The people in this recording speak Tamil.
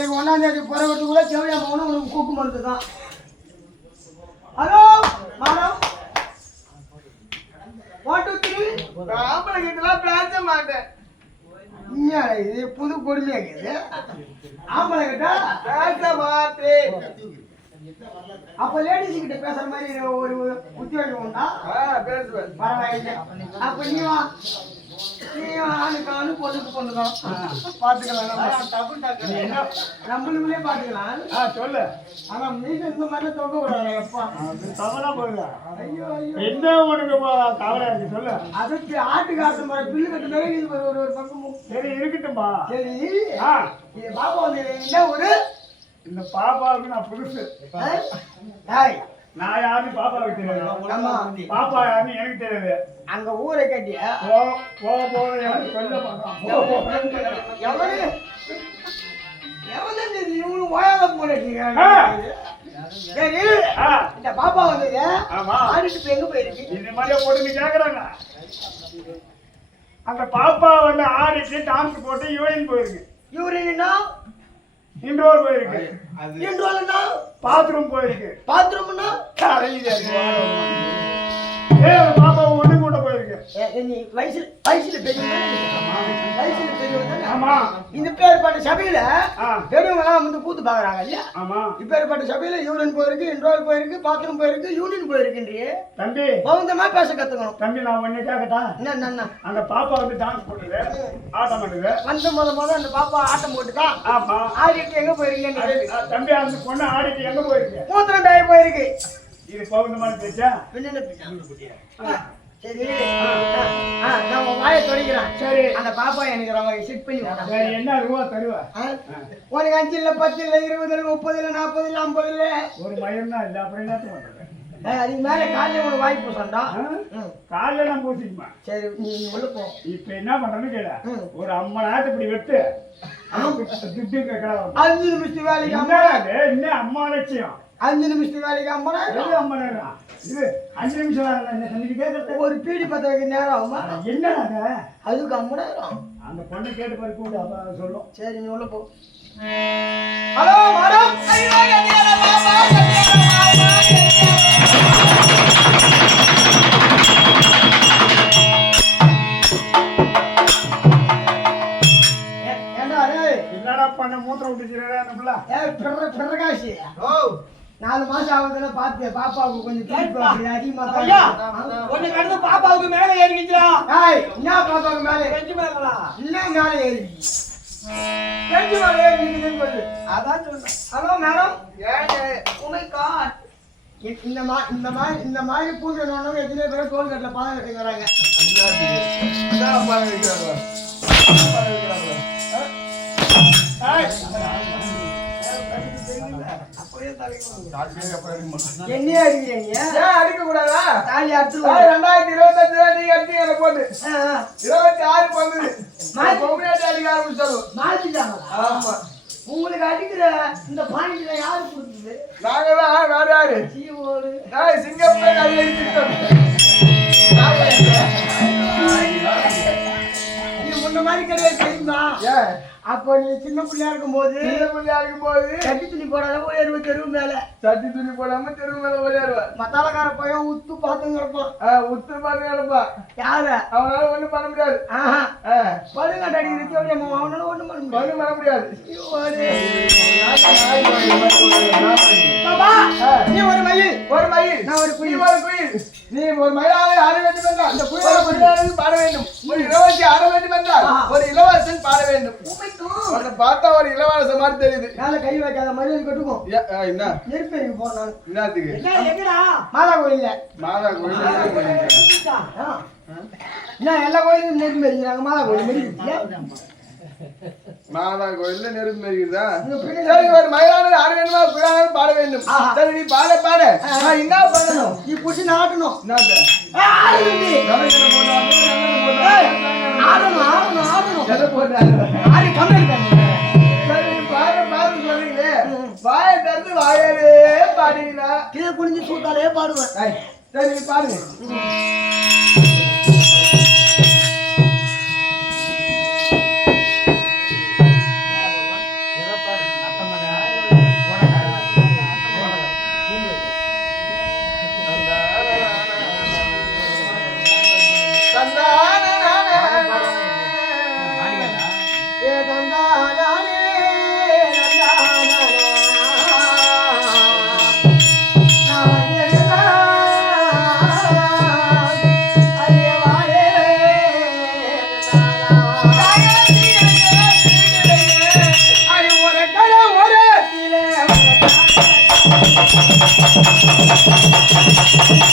நாளைக்கு 1ஆம் தேதி பிறகுக்குள்ள செவ்வியா மௌனம் உனக்கு கூக்கு மருந்து தான். ஹலோ மேடம் 1 2 3 ஆம்பளை கிட்டலாம் பேச மாட்டேன். இது புது கொடுமையா இருக்குது. ஆம்பளை கிட்ட பேச மாட்டேன். அப்ப லேடிஸ் கிட்ட பேசுற மாதிரி ஒரு உத்தியோகம் உண்டா? பேசுவேன். பரவாயில்லை. அப்ப நீ வா ஆணுக்கானு பொண்ணுக்கு பொண்ணுதான் பாத்துக்கலாம். நம்மளுக்குள்ளே பாத்துக்கலாம். சொல்லு. ஆனா நீங்க இந்த மாதிரி தொங்க விடாத எப்பா தவறா போயிடல. ஐயோ ஐயோ என்ன உனக்கு கவலை இருக்கு சொல்லு. அதுக்கு ஆட்டுக்கு ஆட்டு மாதிரி பில்லு கட்டு மாதிரி இது ஒரு பக்கமும் சரி இருக்கட்டும்பா. சரி இது பாப்பா வந்து என்ன ஒரு இந்த பாப்பாவுக்கு நான் புதுசு. நான் யாருன்னு பாப்பாவுக்கு தெரியாது. பாப்பா யாருன்னு எனக்கு தெரியாது. அங்க ஊரை கட்டிய எனக்கு சொல்ல மாட்டான். இவனு ஓயாத போல சரி இந்த பாப்பா வந்தது ஆடிட்டு எங்க போயிருக்கு? இந்த மாதிரியே போட்டு கேக்குறாங்க. அந்த பாப்பா வந்து ஆடிட்டு டான்ஸ் போட்டு யூரின் போயிருக்கு. யூரின்னா இன்டோர் போயிருக்கு. இன்டோர்னா பாத்ரூம் போயிருக்கு. பாத்ரூம்னா பாப்பா ஒண்ணு கூட போயிருக்கு. நீ வயசுல பெரியவங்க ஆமா. இந்த பேர்பட்ட சபையில பெரியவங்க எல்லாம் வந்து கூத்து பாக்குறாங்க இல்லையா? ஆமா. இப்பேற்பட்ட சபையில யூரின் போயிருக்கு, இன்டோர் போயிருக்கு, பாத்ரூம் போயிருக்கு, யூனியன் போயிருக்குன்றியே தம்பி. பவுந்தமா பேச கத்துக்கணும் தம்பி. நான் ஒண்ணு கேட்கட்டா? என்ன அந்த பாப்பா வந்து டான்ஸ் போடுது, ஆட்டம் பண்ணுது. வந்து முத அந்த பாப்பா ஆட்டம் போட்டுதான். ஆமா. ஆடிட்டு எங்க போயிருக்கீங்க தம்பி? அந்த பொண்ணு ஆடிட்டு எங்க போயிருக்கு? மூத்திரம் டாய் போயிருக்கு. இது பவுந்தமான பேச்சா? சரி நான் உன் வாயை தொலைக்கிறேன். சரி அந்த பாப்பா எனக்கு ரொம்ப செட் பண்ணி சரி. என்ன ரூபா தருவா? உனக்கு 5 இல்ல 10 இல்ல 20 இல்ல 30 இல்ல 40 இல்ல 50 இல்ல ஒரு மயம் தான் இல்ல. அப்புறம் என்ன பண்றது? அதுக்கு மேல காலையில உனக்கு வாய் பூசண்டா. காலையில நான் பூசிக்குமா? சரி நீ உள்ள போ. இப்ப என்ன பண்றேன்னு கேள. ஒரு 50 இப்படி வெட்டு. துட்டு கேட்கலாம். 5 நிமிஷம் வேலைக்கு இன்னும் அம்மா லட்சியம். 5 நிமிஷம் வேலைக்கு 50,000. இது 5 நிமிஷம் கேட்கறது. ஒரு பீடி பத்த வைக்க நேரம் ஆகுமா? என்னடாங்க அதுக்கு 50,000. அந்த பொண்ணை கேட்டு பாரு கூட சொல்லும். சரி நீ உள்ள போ. Hello madam. என்னடா பண்ண மூத்திரம் விட்டுச்சுல? பிரகாஷ் 4 மாசம் ஆகுதுல பாத்து பாப்பாவுக்கு கொஞ்சம் அதிகமா பாப்பாவுக்கு மேல ஏறிக்கிச்சா? என்ன பாப்பாவுக்கு மேல இல்ல மேல ஏறி சொல்லு. அதான் சொன்னேன். Hello madam. இந்த மாதிரி பூஜை நோண்டவங்க எத்தனை பேர் தோல் கட்டில பாதம் கட்டிங்க வராங்க. என்ன அடிக்கிறீங்க? அடிக்க கூடாதா? தாலி அடிச்சு 2025 போட்டு 26 பண்ணுது. அடிக்க ஆரம்பிச்சாரு. மாத்திட்டாங்களா? ஆமா. உங்களுக்கு அடிக்கிற இந்த பாயிண்ட்ல யாரு கொடுத்தது? நாங்கதான். வேற யாரு? சிங்கப்பூர் நீ முன்ன மாதிரி கிடையாது தெரியுமா? அப்போ நீ சின்ன பிள்ளையா இருக்கும் போது சட்டி துணி போடாத ஓடிடுவோம் தெருவு மேல. சட்டி துணி போடாம தெருவு மேல ஓடிடுவேன். மத்தாலக்கார பையன் உத்து பார்த்து கிடப்பான். உத்து பார்த்து கிடப்பான். யாரு? அவனால ஒண்ணும் பண்ண முடியாது. பழுங்காட்ட அடிக்கிறது அவனால ஒண்ணும் பண்ண முடியாது. நீ ஒரு மயில் நான் ஒரு குயில். நீ ஒரு மயிலாக ஆட வேண்டும் என்றால் இந்த குயிலாக பாட வேண்டும். ஒரு இளவரசி ஆட வேண்டும் என்றால் ஒரு இளவரசன் பாட வேண்டும். உன்னை பார்த்தா ஒரு இளவரசன் மாதிரி தெரியுது. கை வைக்காத மாதிரி கட்டுக்கும். என்ன நெருப்பேரிக்கு போறான். என்னத்துக்கு? மாதா கோயில்ல என்ன எல்லா கோயிலும் நெருப்பு எரிக்கிறாங்க. மாதா கோயில் நெருப்பு எரிக்குதா? சரி, ஒரு மயிலானது ஆட வேண்டுமா குயிலானது பாட வேண்டும். சரி நீ பாட என்ன பண்ணணும்? நீ புடிச்சு நாட்டணும். வாயை திறந்து வாயாலே பாடுங்களா? கீழே குனிஞ்சு சூத்தாலே பாடுவேன். சரி நீ பாருங்க. Thank